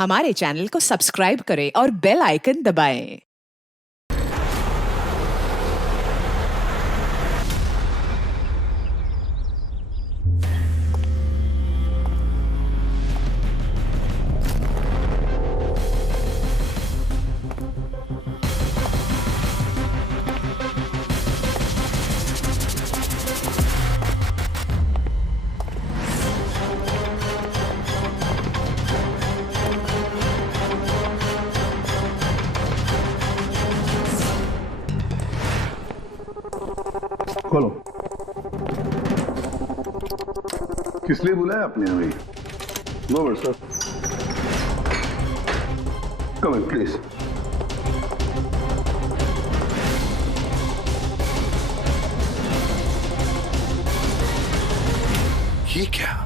हमारे चैनल को सब्सक्राइब करें और बेल आइकन दबाएं। खोलो। किस लिए बुलाया आपने हमें? No but sir, come in please. ये क्या?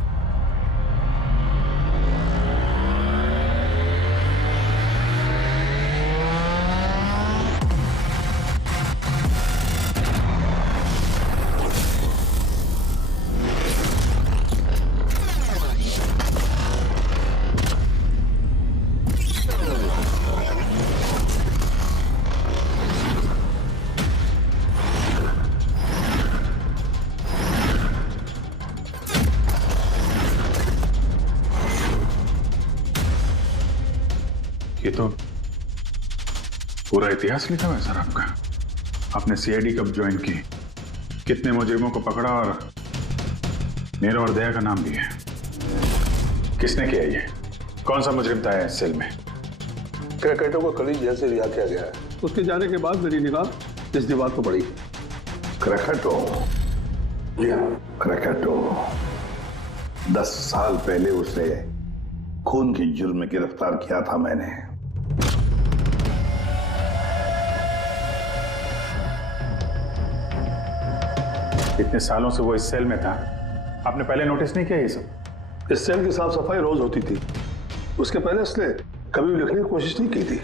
ये तो पूरा इतिहास लिखा हुआ है सर आपका। आपने सीआईडी कब ज्वाइन की, कितने मुजरिमों को पकड़ा और मेरा और दया का नाम भी है। किसने किया ये? कौन सा मुजरिम था इस सेल में? क्रैकेटो को कल ही जेल से रिहा किया गया है। उसके जाने के बाद मेरी निगाह इस दीवार पर पड़ी। क्रैकेटो? जी हाँ, क्रैकेटो 10 साल पहले उसे खून के जुर्म में गिरफ्तार किया था मैंने। इतने सालों से वो इस सेल में था, आपने पहले नोटिस नहीं किया ये सब? इस सेल की साफ सफाई रोज होती थी। उसके पहले उसने कभी भी लिखने की कोशिश नहीं की थी।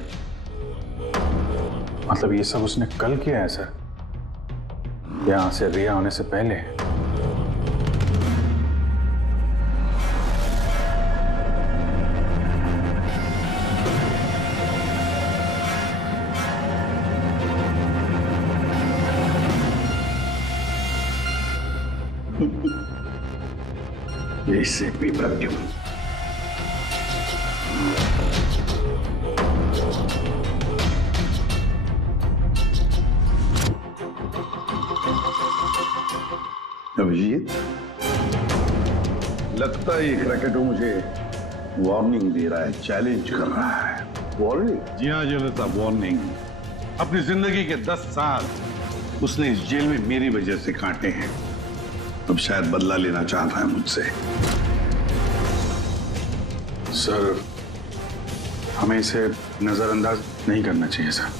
मतलब ये सब उसने कल किया है सर, यहां से रिहा होने से पहले? इससे पेपर क्यों? अभिजीत, लगता है ये क्रैकेटो मुझे वार्निंग दे रहा है, चैलेंज कर रहा है। वार्निंग? जी हाँ जयललिता, वार्निंग। अपनी जिंदगी के 10 साल उसने इस जेल में मेरी वजह से काटे हैं। अब शायद बदला लेना चाहता है मुझसे। सर, हमें इसे नजरअंदाज नहीं करना चाहिए सर।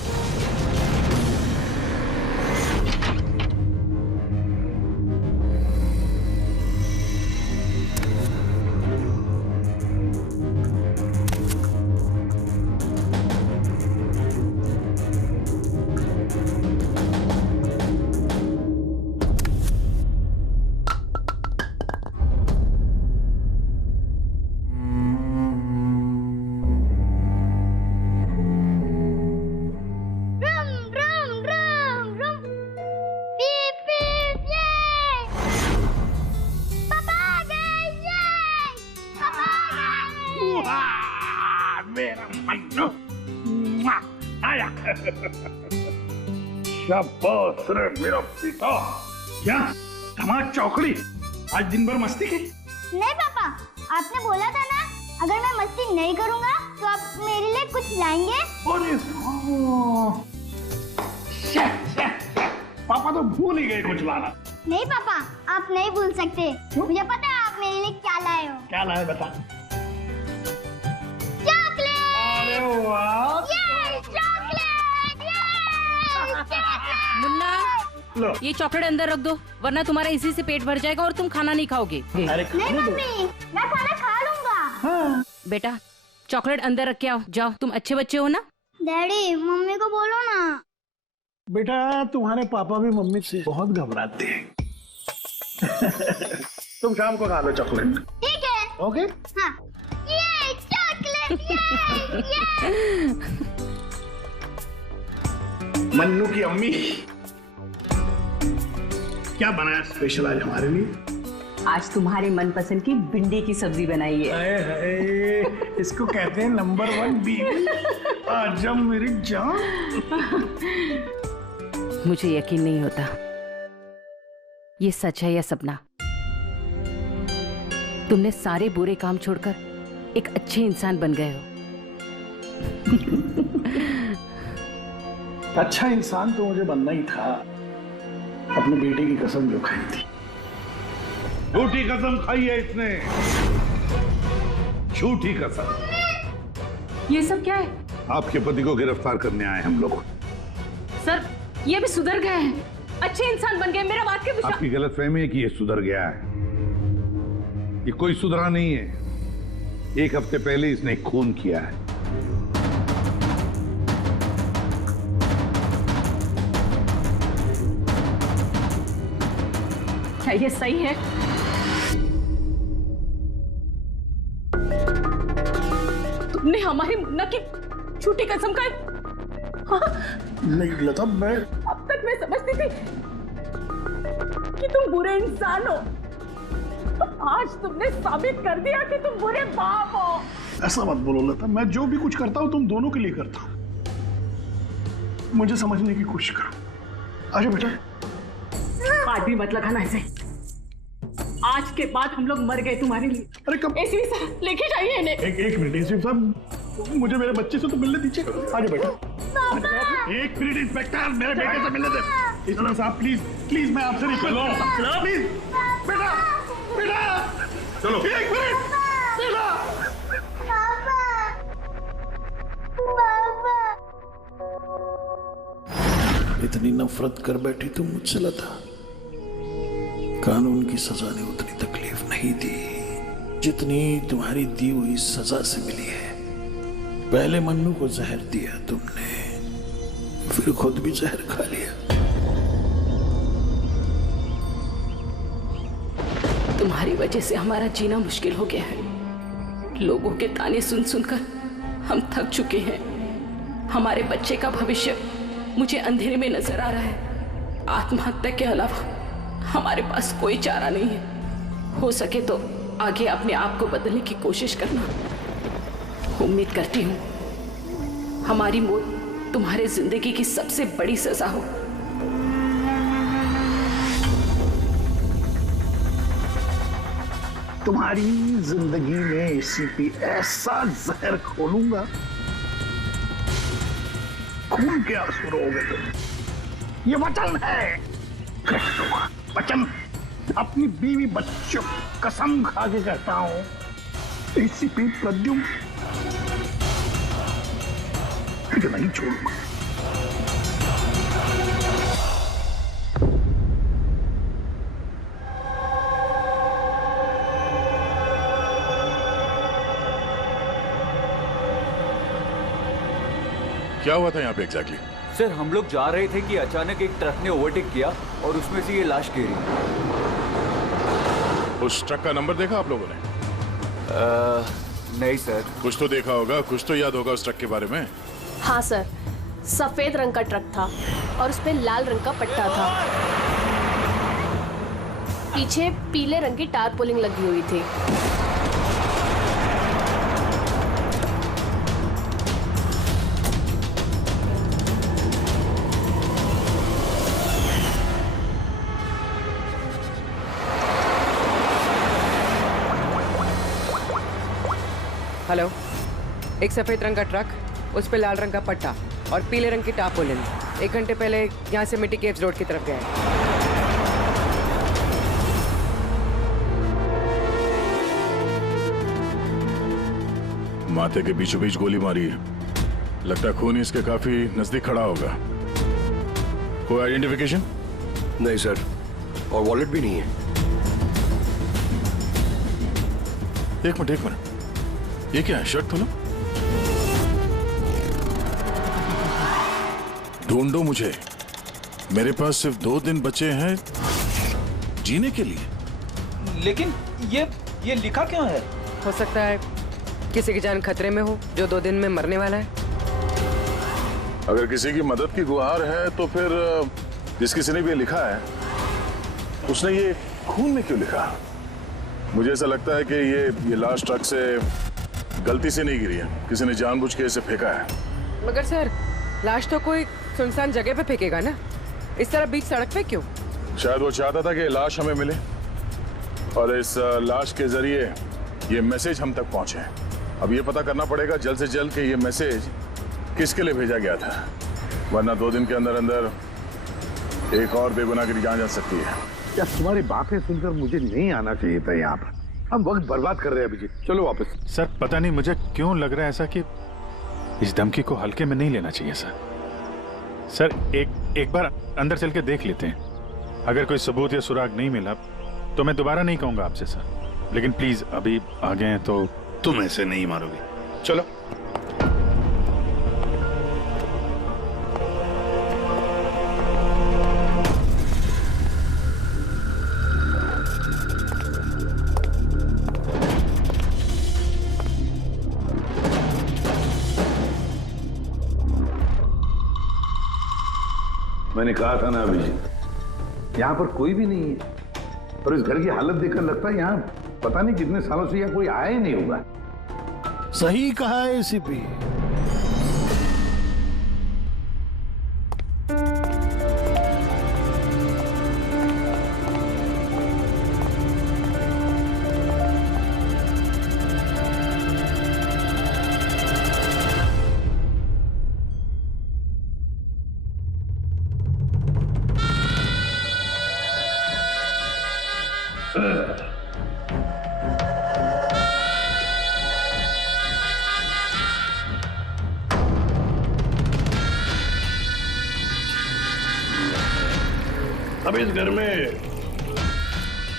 मेरा मन्नू आया। शाबाश रे मेरा पिता। क्या धमाक चौकड़ी, आज दिन भर मस्ती की? नहीं पापा, आपने बोला था ना अगर मैं मस्ती नहीं करूंगा तो आप मेरे लिए कुछ लाएंगे। अरे पापा तो भूल ही गए कुछ लाना। नहीं पापा, आप नहीं भूल सकते। मुझे पता है आप मेरे लिए क्या लाए हो। क्या लाए बता। चॉकलेट। अरे वाह, ये चॉकलेट। मुन्ना, ये चॉकलेट अंदर रख दो वरना तुम्हारा इसी से पेट भर जाएगा और तुम खाना नहीं खाओगे। अरे नहीं मम्मी, मैं खाना खा लूंगा। हाँ। बेटा चॉकलेट अंदर रख के आओ, जाओ, तुम अच्छे बच्चे हो ना। डैडी मम्मी को बोलो ना। बेटा तुम्हारे पापा भी मम्मी से बहुत घबराते हैं। तुम शाम को खा लो चॉकलेट। ठीक है। ओके? हाँ। ये चॉकलेट। मन्नू की अम्मी क्या बनाया स्पेशल आज हमारे लिए? आज तुम्हारे मनपसंद की भिंडी की सब्जी बनाई है। हाय हाय, इसको कहते हैं नंबर 1 बीवी। आजा मेरी जान। मुझे यकीन नहीं होता ये सच है या सपना। तुमने सारे बुरे काम छोड़कर एक अच्छे इंसान बन गए हो। अच्छा इंसान तो मुझे बनना ही था, अपने बेटे की कसम जो खाई थी। झूठी कसम खाई है इसने, झूठी कसम। ये सब क्या है? आपके पति को गिरफ्तार करने आए हम लोग। सर ये भी सुधर गए हैं, अच्छे इंसान बन गए। मेरा बात के विश्वास। आपकी गलतफहमी है कि ये सुधर गया है। ये कोई सुधरा नहीं है। 1 हफ्ते पहले इसने खून किया है। क्या ये सही है? तुमने हमारी मुन्ना की झूठी कसम का नहीं लता, मैं अब तक मैं समझती थी कि तुम बुरे इंसान हो। आज तुमने साबित कर दिया कि तुम बुरे बाप हो। ऐसा मत बोलो लता, मैं जो भी कुछ करता हूं तुम दोनों के लिए करता हूं। मुझे समझने की कोशिश करो। आजा बेटा। आज भी मत लगाना ऐसे। आज के बाद हम लोग मर गए तुम्हारे लिए। अरे कब? एसपी साहब लेके जाइए इन्हें। एक मिनट एसपी साहब, मुझे मेरे बच्चे से तो मिलने दीजिए। आजा बेटा। 1 मिनट इंस्पेक्टर, मेरे बेटे से मिलने दे। इंस्पेक्टर साहब प्लीज प्लीज, मैं आपसे रिक्वेस्ट करता हूं प्लीज। बेटा बेटा चलो 1 मिनट बेटा। इतनी नफरत कर बैठी तुम मुझसे लता। कानून की सजा ने उतनी तकलीफ नहीं दी जितनी तुम्हारी दी हुई सजा से मिली है। पहले मन्नू को जहर दिया तुमने, फिर खुद भी जहर खा लिया। तुम्हारी वजह से हमारा जीना मुश्किल हो गया है। लोगों के ताने सुन सुनकर हम थक चुके हैं। हमारे बच्चे का भविष्य मुझे अंधेरे में नजर आ रहा है। आत्महत्या के अलावा हमारे पास कोई चारा नहीं है। हो सके तो आगे अपने आप को बदलने की कोशिश करना। उम्मीद करती हूँ हमारी मौत तुम्हारे जिंदगी की सबसे बड़ी सजा हो। तुम्हारी जिंदगी में एसीपी ऐसा जहर खोलूंगा, खून के आंसू रोगे तुम। ये वचन है, वचन। अपनी बीवी बच्चों कसम खा के कहता हूं, एसीपी प्रद्युम्न नहीं छोड़ूंगा। क्या हुआ था यहाँ पे एग्जैक्टली? सर हम लोग जा रहे थे कि अचानक एक ट्रक ने ओवरटेक किया और उसमें से ये लाश गिरी। उस ट्रक का नंबर देखा आप लोगों ने? नहीं सर। कुछ तो देखा होगा, कुछ तो याद होगा उस ट्रक के बारे में। हाँ सर, सफेद रंग का ट्रक था और उस पे लाल रंग का पट्टा था। पीछे पीले रंग की टारपोलिंग लगी हुई थी। हेलो, एक सफेद रंग का ट्रक, उस पे लाल रंग का पट्टा और पीले रंग की टारपोलिन 1 घंटे पहले यहाँ से मिट्टी केव्स रोड की तरफ गए। माथे के बीचों बीच गोली मारी है। लगता है खून इसके काफी नजदीक खड़ा होगा। कोई आइडेंटिफिकेशन? नहीं सर, और वॉलेट भी नहीं है। एक मिनट, ये क्या है? शर्ट खोलो, ढूंढो मुझे। मेरे पास सिर्फ 2 दिन बचे हैं जीने के लिए। लेकिन ये लिखा क्यों है? हो सकता है किसी की जान खतरे में हो जो 2 दिन में मरने वाला है? अगर किसी की मदद की गुहार है तो फिर जिस किसी ने भी लिखा है उसने ये खून में क्यों लिखा? मुझे ऐसा लगता है कि ये लाश ट्रक से गलती से नहीं गिरी है, किसी ने जानबूझ के इसे फेंका है। मगर सर, लाश तो कोई सुनसान जगह पे फेंकेगा ना, इस तरह बीच सड़क पे क्यों? शायद वो चाहता था कि लाश हमें मिले और इस लाश के जरिए ये मैसेज हम तक पहुंचे। अब ये पता करना पड़ेगा जल्द से जल्द कि ये मैसेज किसके लिए भेजा गया था, वरना 2 दिन के अंदर अंदर एक और बेगुनाह की जान जा सकती है। क्या तुम्हारी बातें सुनकर मुझे नहीं आना चाहिए था यहाँ पर? हम वक्त बर्बाद कर रहे हैं अभिजीत, चलो वापस। सर पता नहीं मुझे क्यों लग रहा है ऐसा कि इस धमकी को हल्के में नहीं लेना चाहिए सर। सर एक बार अंदर चल के देख लेते हैं, अगर कोई सबूत या सुराग नहीं मिला तो मैं दोबारा नहीं कहूंगा आपसे सर, लेकिन प्लीज अभी आ गए हैं तो। तुम ऐसे नहीं मारोगे, चलो। मैंने कहा था ना अभिजीत, यहाँ पर कोई भी नहीं है और इस घर की हालत देखकर लगता है यहाँ पता नहीं कितने सालों से यहाँ कोई आया ही नहीं होगा। सही कहा है एसीपी। अब इस घर में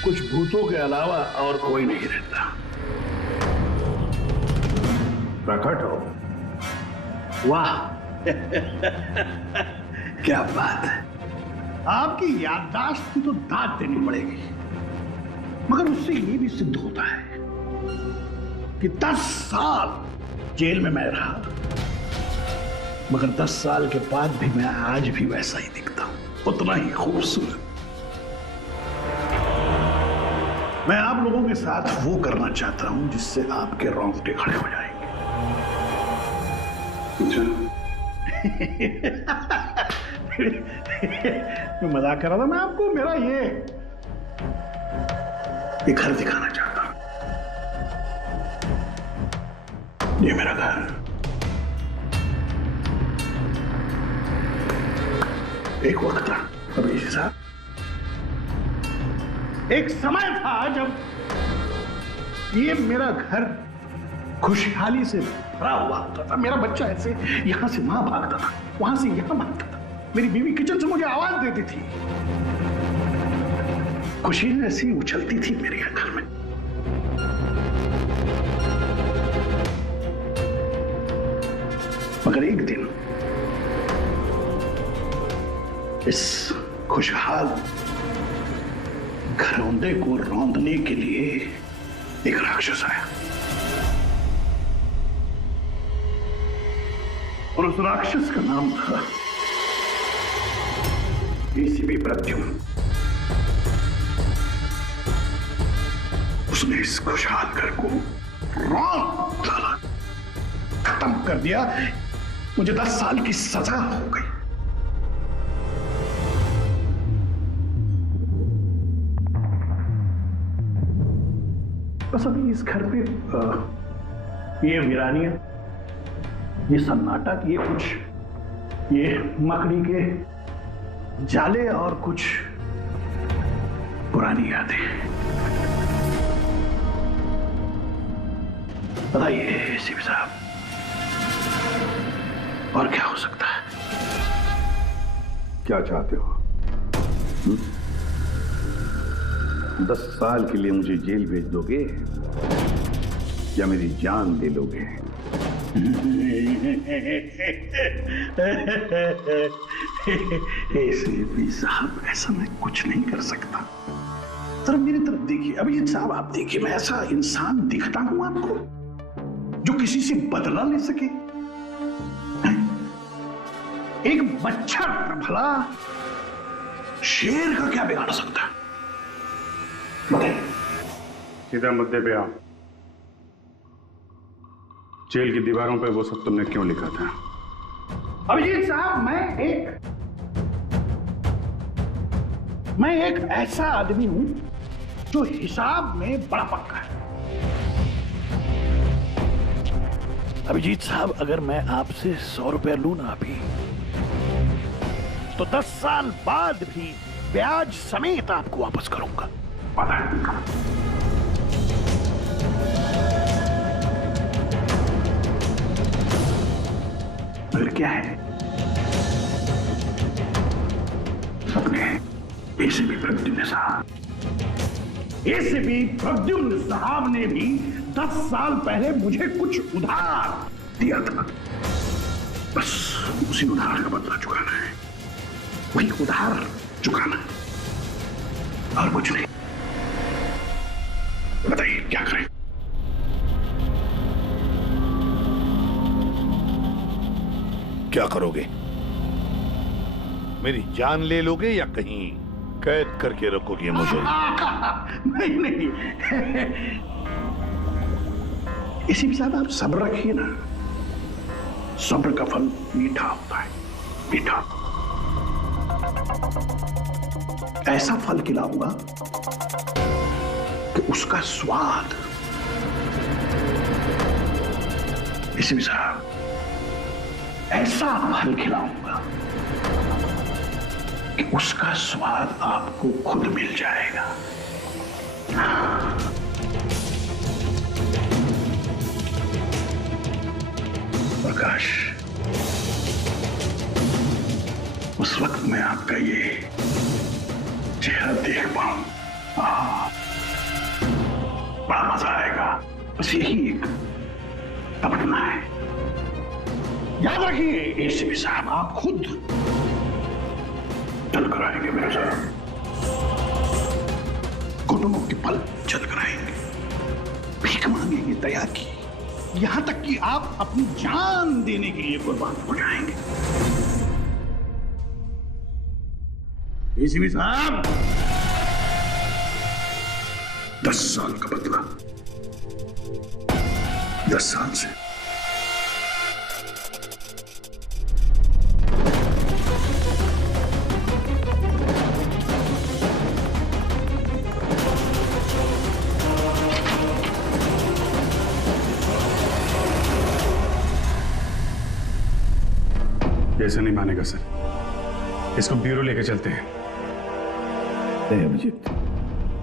कुछ भूतों के अलावा और कोई नहीं रहता। प्रकट हो। वाह क्या बात है, आपकी याददाश्त की तो दाद देनी पड़ेगी, मगर उससे ये भी सिद्ध होता है कि 10 साल जेल में मैं रहा, मगर 10 साल के बाद भी मैं आज भी वैसा ही दिखता हूं, उतना ही खूबसूरत। मैं आप लोगों के साथ वो करना चाहता हूं जिससे आपके रोंगटे खड़े हो जाएंगे। मैं मजाक कर रहा था, मैं आपको मेरा ये घर दिखाना चाहता हूं। ये मेरा घर, एक वक्त था अभिजीत साहब, एक समय था जब ये मेरा घर खुशहाली से भरा हुआ होता था। मेरा बच्चा ऐसे यहां से वहां भागता था, वहां से यहां भागता था। मेरी बीवी किचन से मुझे आवाज देती थी, खुशी ऐसी उछलती थी मेरे घर में। मगर एक दिन इस खुशहाल घरौंदे को रौंदने के लिए एक राक्षस आया, और उस राक्षस का नाम था एसीपी प्रद्युम्न। उसने इस खुशहाल घर को रौंद डाला, खत्म कर दिया। मुझे 10 साल की सजा हो गई। बस अभी इस घर पे ये वीरानियां, ये सन्नाटा, ये कुछ ये मकड़ी के जाले और कुछ पुरानी यादें। बताइए एसीपी साहब, और क्या हो सकता है? क्या चाहते हो? 10 साल के लिए मुझे जेल भेज दोगे या मेरी जान ले लोगे? एसीपी साहब, ऐसा मैं कुछ नहीं कर सकता। जरा मेरी तरफ देखिए। अभिजीत साहब, आप देखिए, मैं ऐसा इंसान दिखता हूं आपको? जो किसी से बदला ले सके? एक बच्चा भला शेर का क्या बिगाड़ सकता है? सीधा मुद्दे पे आओ। जेल की दीवारों पे वो सब तुमने क्यों लिखा था? अभिजीत साहब, मैं एक ऐसा आदमी हूं जो हिसाब में बड़ा पक्का है। अभिजीत साहब, अगर मैं आपसे 100 रुपया लूं ना अभी, तो 10 साल बाद भी ब्याज समेत आपको वापस करूंगा। पता है? फिर क्या है? अपने एसीपी प्रद्युम्न साहब ने भी 10 साल पहले मुझे कुछ उधार दिया था। बस उसी उधार का बदला चुकाना है, वही उधार चुकाना है, और कुछ नहीं। बताइए क्या करें? क्या करोगे? मेरी जान ले लोगे या कहीं कैद करके रखोगे मुझे? नहीं, इसी के साथ आप सब्र रखिए ना। सब्र का फल मीठा होता है, मीठा। ऐसा फल खिलाऊंगा कि उसका स्वाद, इसी के साथ ऐसा फल खिलाऊंगा कि उसका स्वाद आपको खुद मिल जाएगा। प्रकाश, उस वक्त मैं आपका ये चेहरा देख पाऊं, बड़ा मजा आएगा। बस यही एक तमन्ना है। याद रखिए एसीपी साहब, आप खुद चल कर आएंगे मेरे साथ, घुटनों के पल चल कर आएंगे, भीख मांगेंगे दया की, यहां तक कि आप अपनी जान देने के लिए कुर्बान हो जाएंगे। एसीपी साहब, 10 साल का बदला 10 साल से। ऐसा नहीं मानेगा सर, इसको ब्यूरो लेके चलते हैं। नहीं अभिजीत,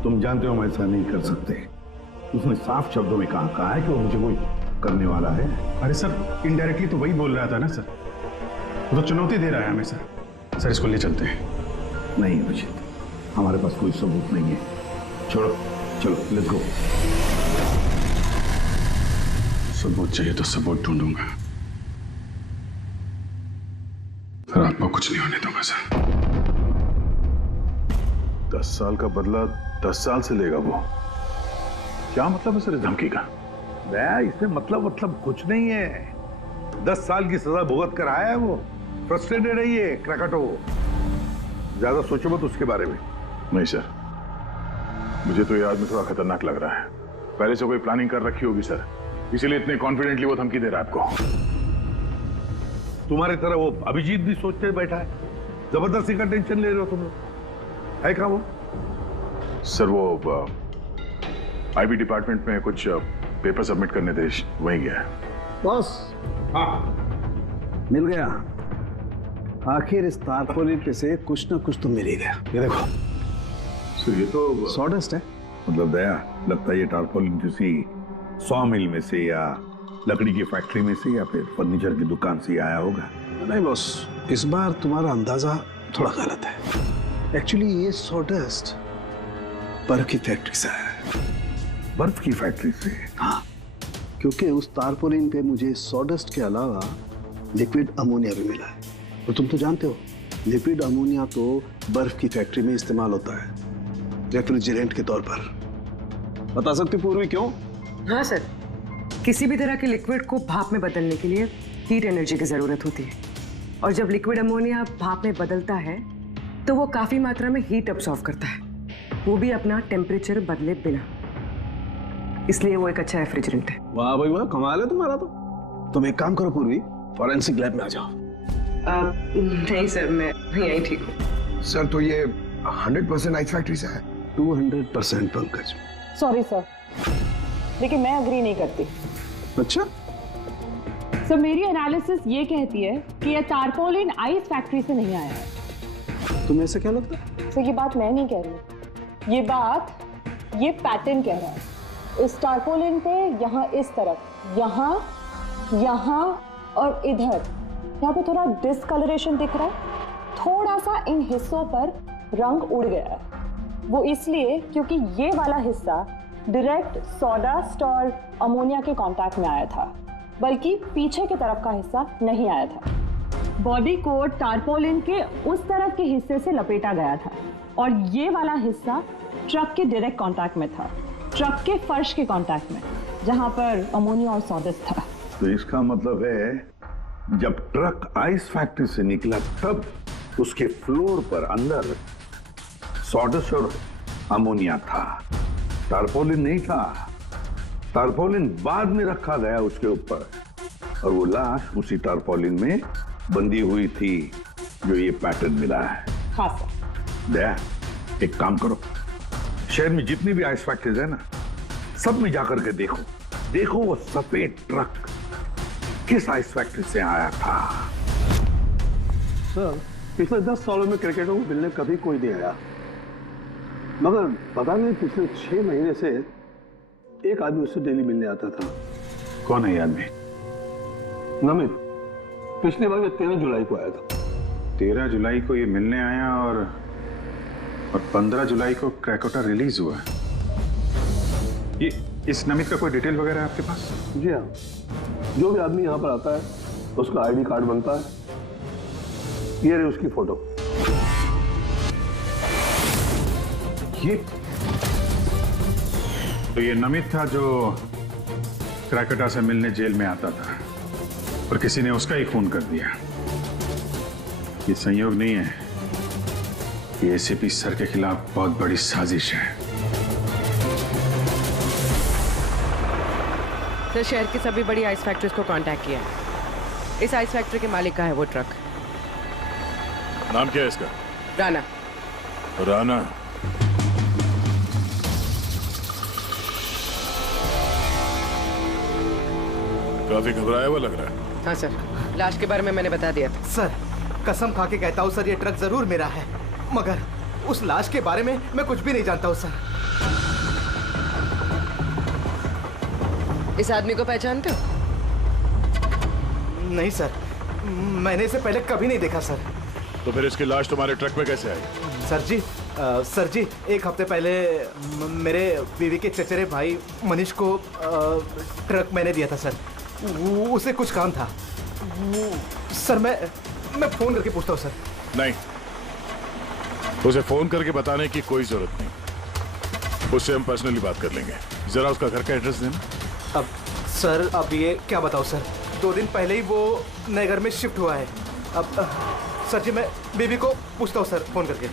तुम जानते हो हम ऐसा नहीं कर सकते। उसने साफ शब्दों में कहा है कि वो मुझे कोई करने वाला है। अरे सर, इनडायरेक्टली तो वही बोल रहा था ना सर, वो तो चुनौती दे रहा है हमें सर। सर इसको ले चलते हैं। नहीं अभिजीत, हमारे पास कोई सबूत नहीं है। छोड़ो, चलो लेट्स गो। सबूत चाहिए तो सबूत ढूंढूंगा, फिर आपको कुछ नहीं होने दूंगा सर। 10 साल का बदला 10 साल से लेगा वो? क्या मतलब है सर इस धमकी का? इसमें मतलब कुछ नहीं है। 10 साल की सजा भुगत कर आया है वो। फ्रस्ट्रेटेड है ये क्रैकटो। ज्यादा सोचो मत उसके बारे में। नहीं सर, मुझे तो ये आदमी थोड़ा खतरनाक लग रहा है। पहले से कोई प्लानिंग कर रखी होगी सर, इसीलिए इतने कॉन्फिडेंटली वो धमकी दे रहा है आपको। तुम्हारी तरह वो अभिजीत भी सोचते बैठा है। जबरदस्ती का टेंशन ले रहे हो तुम लोग, है क्या वो? सर वो आईबी डिपार्टमेंट में कुछ पेपर सबमिट करने थे, वहीं गया है। बॉस, हाँ मिल गया। आखिर इस तारपोलिन पे से कुछ ना कुछ तो मिल ही गया। ये देखो सर, ये तो सॉडस्ट है। मतलब दया, लगता है ये टारपोलिन किसी सॉ मिल में से या लकड़ी की फैक्ट्री में से या फिर फर्नीचर की दुकान से आया होगा। नहीं बॉस, इस बार तुम्हारा अंदाजा थोड़ा गलत है। एक्चुअली ये सॉडस्ट बर्फ की फैक्ट्री से है। बर्फ की फैक्ट्री से? हाँ, क्योंकि उस तारपोलिन पे मुझे सॉडस्ट के अलावा लिक्विड अमोनिया भी मिला है। और तुम तो जानते हो, लिक्विड अमोनिया तो बर्फ की फैक्ट्री में इस्तेमाल होता है रेफ्रिजरेंट के तौर पर। बता सकते पूर्वी क्यों? हाँ सर, किसी भी तरह के लिक्विड को भाप में बदलने के लिए हीट एनर्जी की जरूरत होती है, और जब लिक्विड अमोनिया भाप में बदलता है तो वो काफी मात्रा में हीट अब्सॉर्ब करता है, वो भी अपना टेम्परेचर बदले बिना। इसलिए वो एक अच्छा रेफ्रिजरेंट है। वाह भाई वाह, कमाल है तुम्हारा। तो तुम एक काम करो पूर्वी, फॉरेंसिक लैब में आ जाओ। नहीं सर, मैं यहीं ठीक हूँ। सर तो ये 100% आइस फैक्ट्री से है? 200% पंकज। सॉरी सर, लेकिन मैं अग्री नहीं करती। अच्छा? सर मेरी एनालिसिस ये कहती है कि ये टारपोलिन आइस फैक्ट्री से नहीं आया है। तुम्हें ऐसा क्या लगता है? सर ये बात मैं नहीं कह रही, ये बात ये पैटर्न कह रहा है। इस टारपोलिन पे यहाँ इस तरफ, यहाँ और इधर, यहाँ पे थोड़ा डिस्कलरेशन दिख रहा है। थोड़ा सा इन हिस्सों पर रंग उड़ गया है। वो इसलिए क्योंकि ये वाला हिस्सा डायरेक्ट सॉडास्ट और अमोनिया के कांटेक्ट में आया था, बल्कि पीछे की तरफ का हिस्सा नहीं आया था। बॉडी को टारपोलिन के उस तरफ के हिस्से से लपेटा गया था, और ये वाला हिस्सा ट्रक के डायरेक्ट कांटेक्ट में था, ट्रक के फर्श के कांटेक्ट में, जहां पर अमोनिया और सॉडस्ट था। तो इसका मतलब है जब ट्रक आइस फैक्ट्री से निकला तब उसके फ्लोर पर अंदर सॉडस्ट और अमोनिया था, टारपोलिन नहीं था। टारपोलिन बाद में रखा गया उसके ऊपर, और वो लाश उसी टारपोलिन में बंधी हुई थी जो ये पैटर्न मिला है। हाँ सर। दया, एक काम करो, शहर में जितनी भी आइस फैक्ट्रीज है ना, सब में जाकर के देखो वो सफेद ट्रक किस आइस फैक्ट्री से आया था। सर पिछले 10 सालों में क्रिकेटरों को मिलने कभी कोई नहीं आया, मगर पता नहीं पिछले 6 महीने से एक आदमी उससे डेली मिलने आता था। कौन है ये आदमी? नमित। पिछले बार 13 जुलाई को आया था। 13 जुलाई को ये मिलने आया, और 15 जुलाई को क्रैकोटा रिलीज हुआ। ये इस नमित का कोई डिटेल वगैरह है आपके पास? जी हाँ, जो भी आदमी यहाँ पर आता है उसका आईडी कार्ड बनता है। ये रही उसकी फोटो। तो ये नमित था जो क्रैकोटा से मिलने जेल में आता था, और किसी ने उसका ही खून कर दिया। ये संयोग नहीं है, ये एसीपी सर के खिलाफ बहुत बड़ी साजिश है। सर शहर की सभी बड़ी आइस फैक्ट्रीज को कांटेक्ट किया है। इस आइस फैक्ट्री के मालिक का है वो ट्रक। नाम क्या है इसका? राणा। राणा? काफी घबराया हुआ लग रहा है। हाँ सर, लाश के बारे में मैंने बता दिया था। सर कसम खा के कहता हूँ सर, ये ट्रक जरूर मेरा है, मगर उस लाश के बारे में मैं कुछ भी नहीं जानता हूँ सर। इस आदमी को पहचानते हो? नहीं सर, मैंने इसे पहले कभी नहीं देखा सर। तो फिर इसकी लाश तुम्हारे ट्रक में कैसे आई? सर जी 1 हफ्ते पहले मेरे बीवी के चचेरे भाई मनीष को ट्रक मैंने दिया था सर। उसे कुछ काम था सर। मैं फोन करके पूछता हूँ सर। नहीं, उसे फोन करके बताने की कोई जरूरत नहीं, उससे हम पर्सनली बात कर लेंगे। जरा उसका घर का एड्रेस देना। अब सर, अब ये क्या बताओ सर, 2 दिन पहले ही वो नए घर में शिफ्ट हुआ है। अब सर जी मैं बीवी को पूछता हूँ सर फोन करके।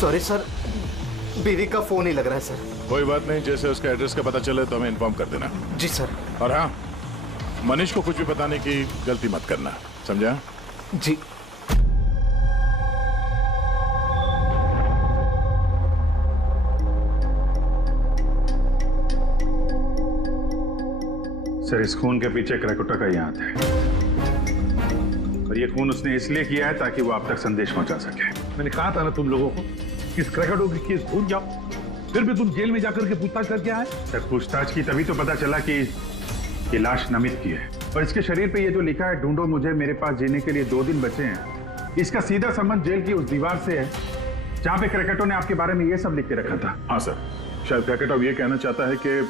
सॉरी सर, बीवी का फोन ही लग रहा है सर। कोई बात नहीं, जैसे उसका एड्रेस का पता चले तो हमें इन्फॉर्म कर देना। जी सर। और हाँ, मनीष को कुछ भी बताने की गलती मत करना, समझा? जी। सर इस खून के पीछे क्रैकोटा का ही हाथ है, और ये खून उसने इसलिए किया है ताकि वो आप तक संदेश पहुंचा सके। मैंने कहा था ना तुम लोगों को, इस क्रैकोटा की केस भूल जाओ, फिर भी तुम जेल में जाकर के पूछताछ करके आए। सर पूछताछ की तभी तो पता चला कि ये लाश नमित की है, और इसके शरीर पे ये जो लिखा है, ढूंढो मुझे, मेरे पास जीने के लिए 2 दिन बचे हैं, इसका सीधा संबंध जेल की उस दीवार से है जहां पे क्रैकोटा ने आपके बारे में ये सब लिख के रखा था। हाँ सर, शायद क्रैकोटा ये कहना चाहता है कि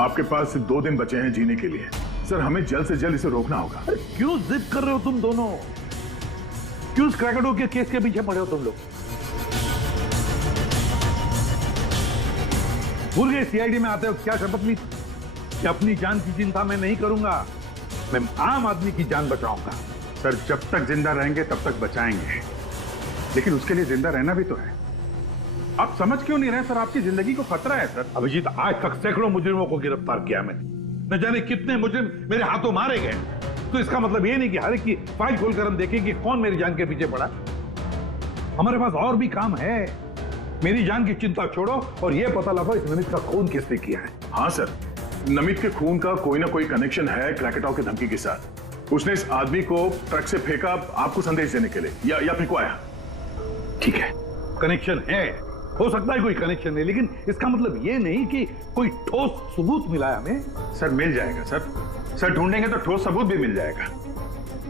आपके पास सिर्फ 2 दिन बचे हैं जीने के लिए। सर हमें जल्द से जल्द इसे रोकना होगा। अरे क्यों जिद कर रहे हो तुम दोनों? क्यों इस क्रैकोटा के केस के पीछे पड़े हो तुम लोग? भूल गए सीआईडी में आते हो क्या शपथ ली कि अपनी जान की चिंता मैं नहीं करूंगा, मैं आम आदमी की जान बचाऊंगा। सर जब तक जिंदा रहेंगे तब तक बचाएंगे, लेकिन उसके लिए जिंदा रहना भी तो है। आप समझ क्यों नहीं रहे सर? आपकी जिंदगी को खतरा है सर। अभिजीत, आज तक सैकड़ों मुजरिमों को गिरफ्तार किया मैंने, न जाने कितने मुजरिम मेरे हाथों मारे गए। तो इसका मतलब ये नहीं कि हर एक की फाइल खोलकर हम देखें कि कौन मेरी जान के पीछे पड़ा। हमारे पास और भी काम है। मेरी जान की चिंता छोड़ो और ये पता लगाओ इस नमित का खून किसने किया है। हाँ सर, नमित के खून का कोई ना कोई कनेक्शन है क्रैकेटॉ की धमकी के साथ। उसने इस आदमी को ट्रक से फेंका आपको संदेश देने के लिए, या फिर ठीक है, कनेक्शन है, हो सकता है कोई कनेक्शन है, लेकिन इसका मतलब ये नहीं कि कोई ठोस सबूत मिला है हमें। सर मिल जाएगा सर, सर ढूंढेंगे तो ठोस सबूत भी मिल जाएगा।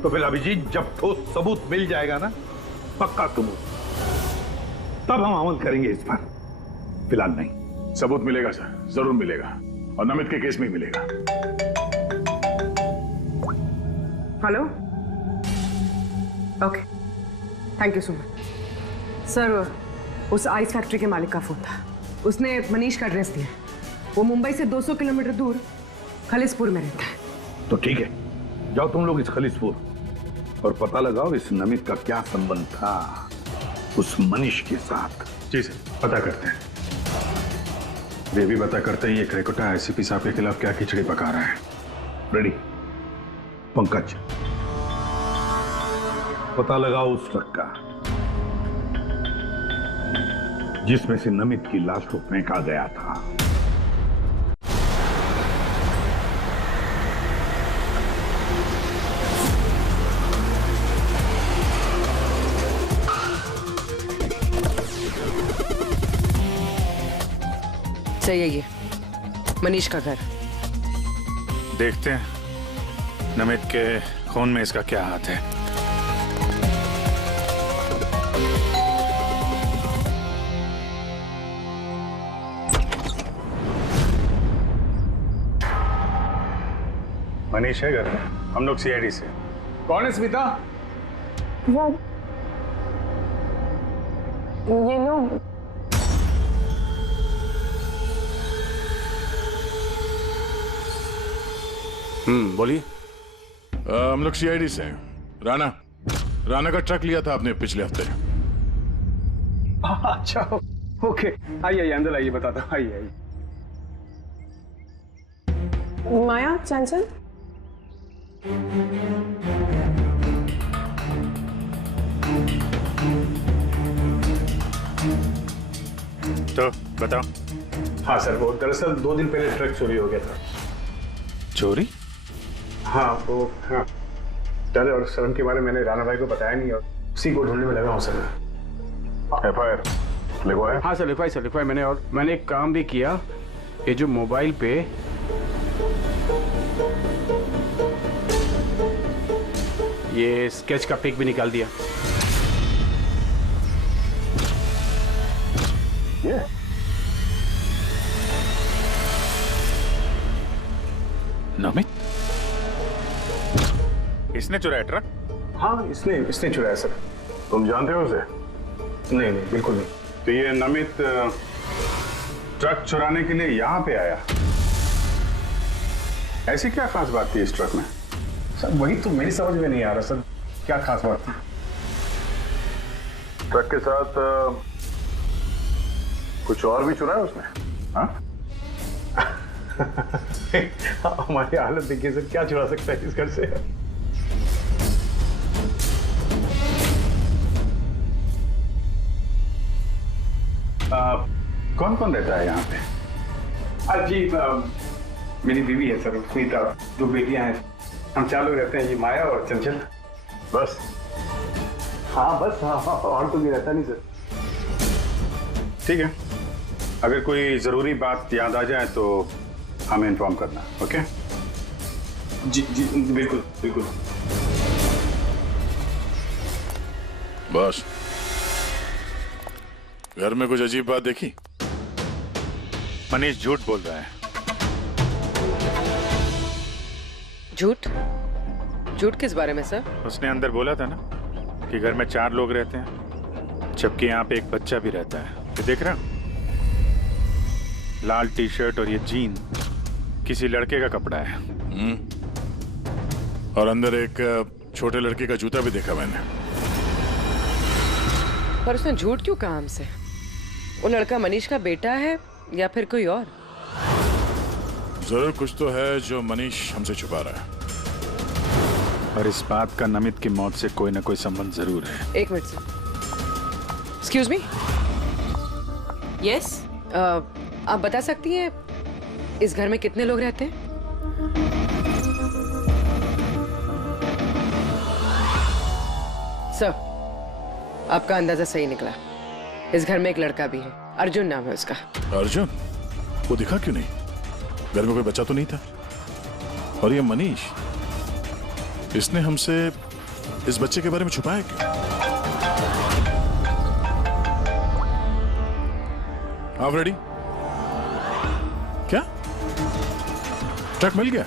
तो फिर अभिजीत, जब ठोस सबूत मिल जाएगा ना, पक्का सबूत, तब हम अमल करेंगे इस पर, फिलहाल नहीं। सबूत मिलेगा सर, जरूर मिलेगा, और नमित के केस में मिलेगा। Hello, okay, thank you so much sir. उस आइस फैक्ट्री के मालिक का फोन था, उसने मनीष का एड्रेस दिया। वो मुंबई से 200 किलोमीटर दूर खलिसपुर में रहता है। तो ठीक है, जाओ तुम लोग इस खलिसपुर और पता लगाओ इस नमित का क्या संबंध था उस मनीष के साथ। जी सर, पता करते हैं। वे भी पता करते हैं ये क्रैकेटॉ आईसीपी साहब के खिलाफ क्या खिचड़ी पका रहा है। रेडी पंकज, पता लगाओ उस ट्रक का जिसमें से नमित की लाश को फेंका गया था। सही है, ये मनीष का घर। देखते हैं नमित के खून में इसका क्या हाथ है। मनीष है घर में, हम लोग सीआईडी से। कौन है स्मिता? ये लोग बोलिए। हम लोग सीआईडी से हैं। राणा का ट्रक लिया था आपने पिछले हफ्ते। अच्छा, ओके, आइए अंदर आइए, बताता हूँ, आइए। माया, चंचल, तो बताओ। हाँ सर, वो दरअसल 2 दिन पहले ट्रक चोरी हो गया था। चोरी? हाँ, वो हाँ, डर और शर्म के बारे में मैंने राणा भाई को बताया नहीं और उसी को ढूंढने में लगा हूँ सर। एफआईआर लिखवाया? हाँ सर, लिखवाई मैंने, और मैंने एक काम भी किया। ये जो मोबाइल पे ये स्केच का पिक भी निकाल दिया। ये नमित इसने चुराया ट्रक? हाँ, इसने चुराया सर। तुम जानते हो उसे? नहीं, बिल्कुल नहीं। तो ये नमित ट्रक चुराने के लिए यहाँ पे आया, ऐसी क्या खास बात थी इस ट्रक में? सर वही तो मेरी समझ में नहीं आ रहा सर, क्या खास बात थी? ट्रक के साथ कुछ और भी चुराया उसने? हाँ? हमारी हालत देखिए सर, क्या चुरा सकता है इस घर से? कौन कौन रहता है यहाँ पे? जी, मेरी बीवी है सर, स्मिता, 2 बेटियां हैं। हम 4 लोग रहते हैं, ये माया और चंचल। बस? हाँ बस, हाँ, और तो भी रहता नहीं सर। ठीक है, अगर कोई जरूरी बात याद आ जाए तो हमें इन्फॉर्म करना, ओके? जी, बिल्कुल। बस, घर में कुछ अजीब बात देखी? मनीष झूठ बोल रहा है। झूठ किस बारे में सर? उसने अंदर बोला था ना कि घर में 4 लोग रहते हैं, जबकि यहाँ पे एक बच्चा भी रहता है। ये देख रहे हो? लाल टी शर्ट और ये जीन किसी लड़के का कपड़ा है। और अंदर एक छोटे लड़के का जूता भी देखा मैंने। पर उसने झूठ क्यों कहा हमसे? वो लड़का मनीष का बेटा है या फिर कोई और? जरूर कुछ तो है जो मनीष हमसे छुपा रहा है। और इस बात का नमित की मौत से कोई ना कोई संबंध जरूर है। एक minute sir. Excuse me. Yes. आप बता सकती हैं इस घर में कितने लोग रहते हैं? सर, आपका अंदाजा सही निकला। इस घर में एक लड़का भी है, अर्जुन नाम है उसका। अर्जुन? वो दिखा क्यों नहीं? घर में कोई बच्चा तो नहीं था? और ये मनीष, इसने हमसे इस बच्चे के बारे में छुपाया क्यों? आप रेडी? क्या? ट्रक मिल गया?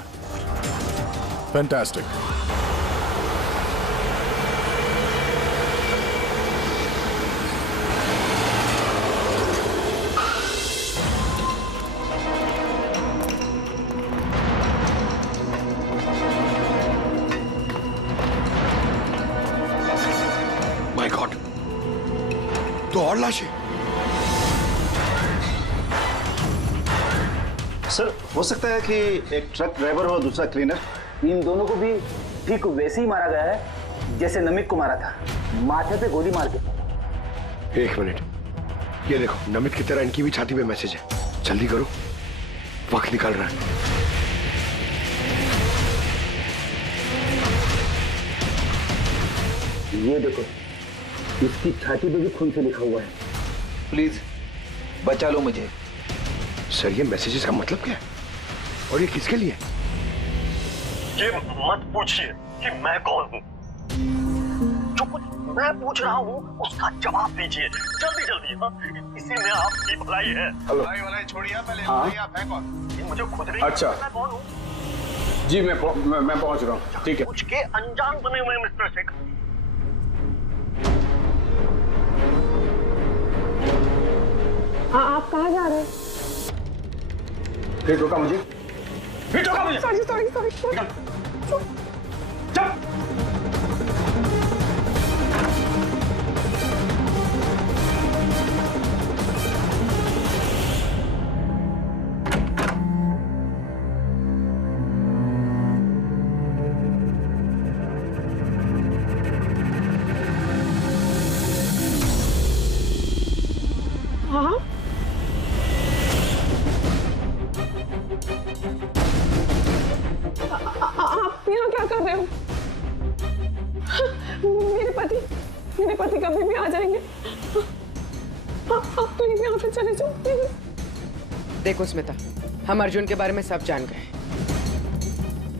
फैंटास्टिक। माय गॉड, तो और लाशें। सर, हो सकता है कि एक ट्रक ड्राइवर और दूसरा क्लीनर, इन दोनों को भी ठीक वैसे ही मारा गया है जैसे नमित को मारा था, माथे पे गोली मार के। एक मिनट, ये देखो, नमित की तरह इनकी भी छाती पे मैसेज है। जल्दी करो, वक्त निकल रहा है। ये देखो, इसकी छाती पे भी खून से लिखा हुआ है, प्लीज बचा लो मुझे। सर, ये मैसेजेस का मतलब क्या है और ये किसके लिए? ये मत पूछिए कि मैं कौन हूँ। जो कुछ मैं पूछ रहा हूँ उसका जवाब दीजिए जल्दी जल्दी। हाँ, इसी में आपकी भलाई है। भलाई छोड़िए, पहले आप हैं कौन? ये मुझे खुद नहीं अच्छा, मैं कौन हूँ। जी मैं पहुंच रहा हूँ। ठीक है। कुछ के अनजान बने हुए मिस्टर शेखर। आप कहाँ जा रहे हैं? फिर रोका मुझे। सॉरी। चल। हाँ, आप यहाँ क्या कर रहे हो? मेरे पति कभी भी आ जाएंगे। आप तो यहाँ से चले जाओ प्लीज। देखो स्मिता, हम अर्जुन के बारे में सब जान गए।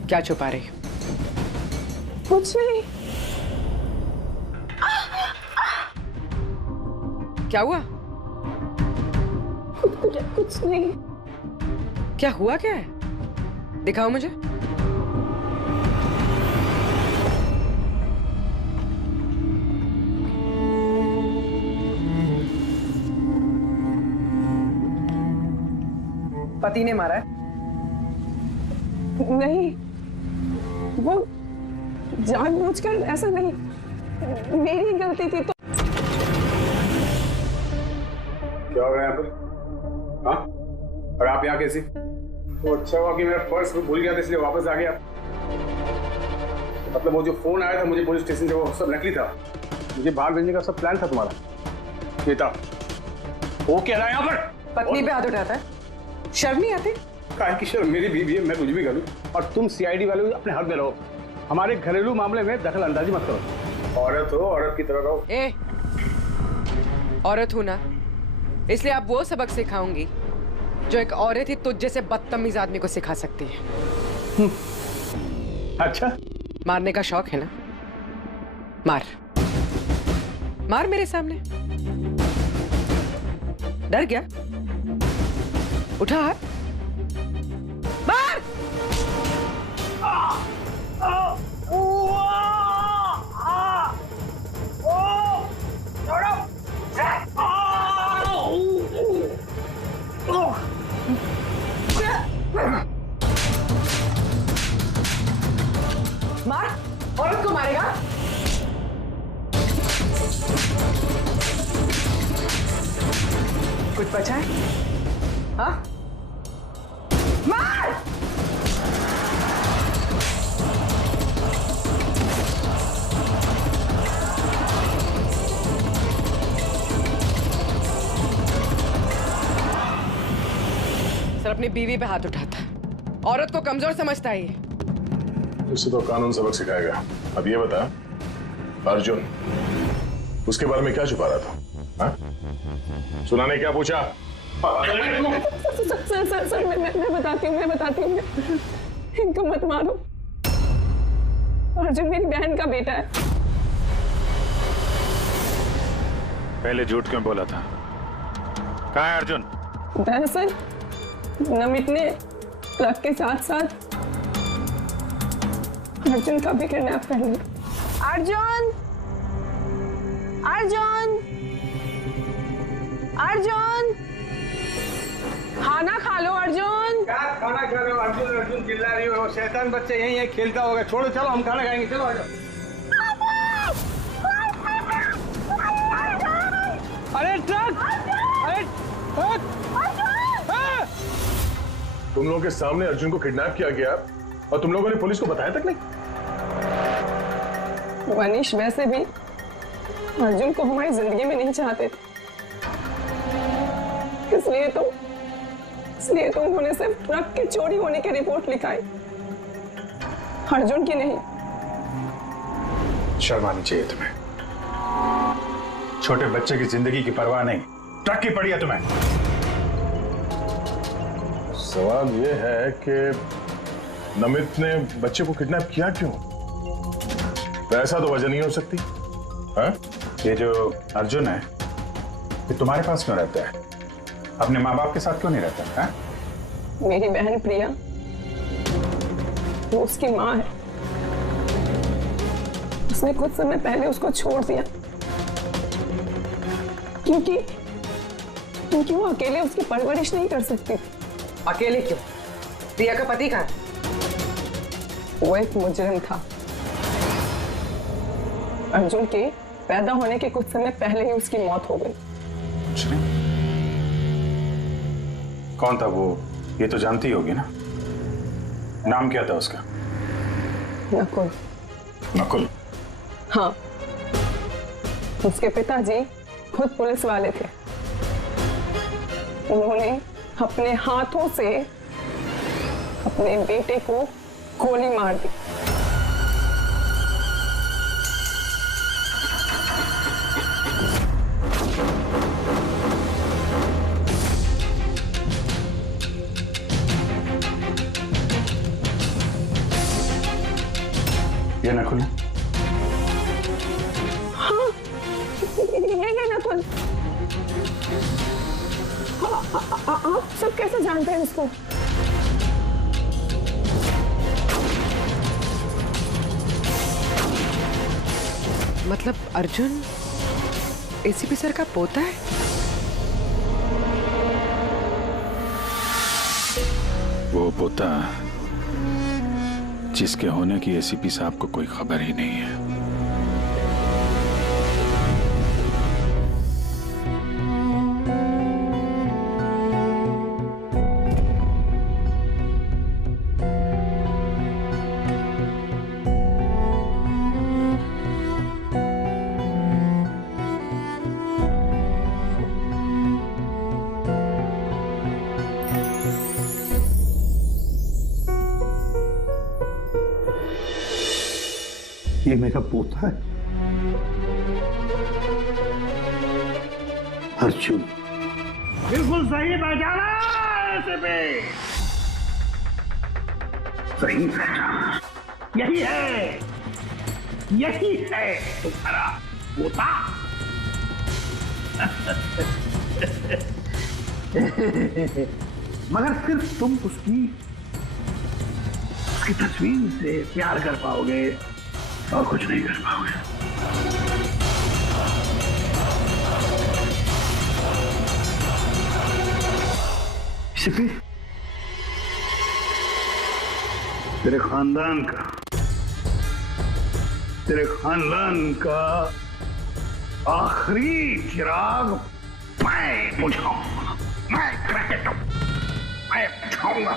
क्या छुपा रही? कुछ नहीं। क्या हुआ? कुछ नहीं। क्या हुआ? क्या है? दिखाओ मुझे। पति ने मारा है? नहीं, वो जानबूझकर ऐसा नहीं, मेरी गलती थी। तो क्या हो रहा है यहाँ पर? हाँ? और आप यहाँ कैसी? तो अच्छा हुआ कि मेरा पर्स भूल गया था इसलिए वापस आ गया। मतलब वो जो फोन आया था मुझे पुलिस स्टेशन से, वो सब नकली था। मुझे बाहर भेजने का सब प्लान था तुम्हारा। बेटा, वो कह रहा है यहाँ पर पत्नी पे हाथ उठाता है? शर्म नहीं आती? काहे की शर्म? मेरी बीवी है, मैं कुछ भी करूँ। और तुम सीआईडी वाले अपने हक में रहो, हमारे घरेलू मामले में दखल अंदाजी मत करो। औरत हो, औरत की तरह रहो। ए, औरत हूं ना, इसलिए आप वो सबक सिखाऊंगी जो एक औरत ही तुझ जैसे बदतमीज आदमी को सिखा सकती है। अच्छा, मारने का शौक है ना? मार मार मेरे सामने। डर गया? उठा हाथ, मार। मार, औरत को मारेगा? कुछ बचा है? हाँ? मार! सर अपनी बीवी पे हाथ उठाता, औरत को कमजोर समझता है ये। उसे तो कानून सबक सिखाएगा। अब ये बता, अर्जुन उसके बारे में क्या छुपा रहा था? हाँ? सुनाने क्या पूछा? सर मैं बताती हूँ इनको मत मारो। अर्जुन मेरी बहन का बेटा है। पहले झूठ क्यों बोला था? कहाँ है अर्जुन? दरअसल नमित ने ट्रक के साथ साथ अर्जुन का भी किडनैप कर लिया। अर्जुन! अर्जुन! अर्जुन! खाना खा लो अर्जुन। क्या खाना खा रहे हो? अर्जुन अर्जुन चिल्ला रही हो। शैतान बच्चा यहीं है, खेलता होगा। छोड़ो, चलो हम खाना खाएंगे। चलो आ जाओ। अरे ट्रक! अरे ट्रक! तुम लोगों के सामने अर्जुन को किडनैप किया गया और तुम लोगों ने पुलिस को बताया तक नहीं? मनीष वैसे भी अर्जुन को हमारी जिंदगी में नहीं चाहते थे, इसलिए तो उन्होंने सिर्फ ट्रक के चोरी होने की रिपोर्ट लिखाई, अर्जुन की नहीं। शर्म आनी चाहिए तुम्हें। छोटे बच्चे की जिंदगी की परवाह नहीं, ट्रक की पड़ी है तुम्हें। सवाल ये है कि नमित ने बच्चे को किडनैप किया क्यों? ऐसा तो वजह नहीं हो सकती। हाँ? ये जो अर्जुन है ये तुम्हारे पास क्यों रहता है? अपने माँ बाप के साथ क्यों नहीं रहता है? मेरी बहन प्रिया वो उसकी माँ है, उसने कुछ समय पहले उसको छोड़ दिया क्योंकि वो अकेले उसकी परवरिश नहीं कर सकती। अकेले क्यों? प्रिया का पति कहाँ है? वो एक मुजरिम था। अर्जुन के पैदा होने के कुछ समय पहले ही उसकी मौत हो गई। कौन था वो? ये तो जानती होगी ना। नाम क्या था उसका? नकुल। नकुल? हाँ, उसके पिताजी खुद पुलिस वाले थे। उन्होंने अपने हाथों से अपने बेटे को गोली मार दी। ये नकुल? हाँ, ये नकुल। आप सब कैसे जानते हैं इसको? मतलब अर्जुन एसीपी सर का पोता है? वो पोता जिसके होने की एसीपी साहब को कोई खबर ही नहीं है। ये मेरा पोता है अर्जुन। बिल्कुल सही पहचाना ऐसे पे। सही पहचाना। यही है तुम्हारा पोता। मगर सिर्फ तुम उसकी तस्वीर से प्यार कर पाओगे और कुछ नहीं कर पाओगे। शिफी, तेरे खानदान का आखिरी चिराग मैं बुझाऊंगा, मैं बुझाऊंगा।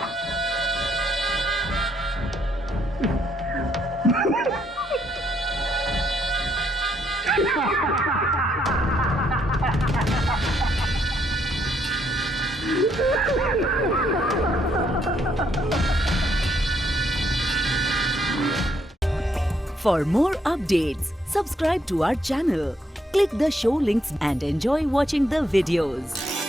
For more updates, subscribe to our channel, click the show links and enjoy watching the videos.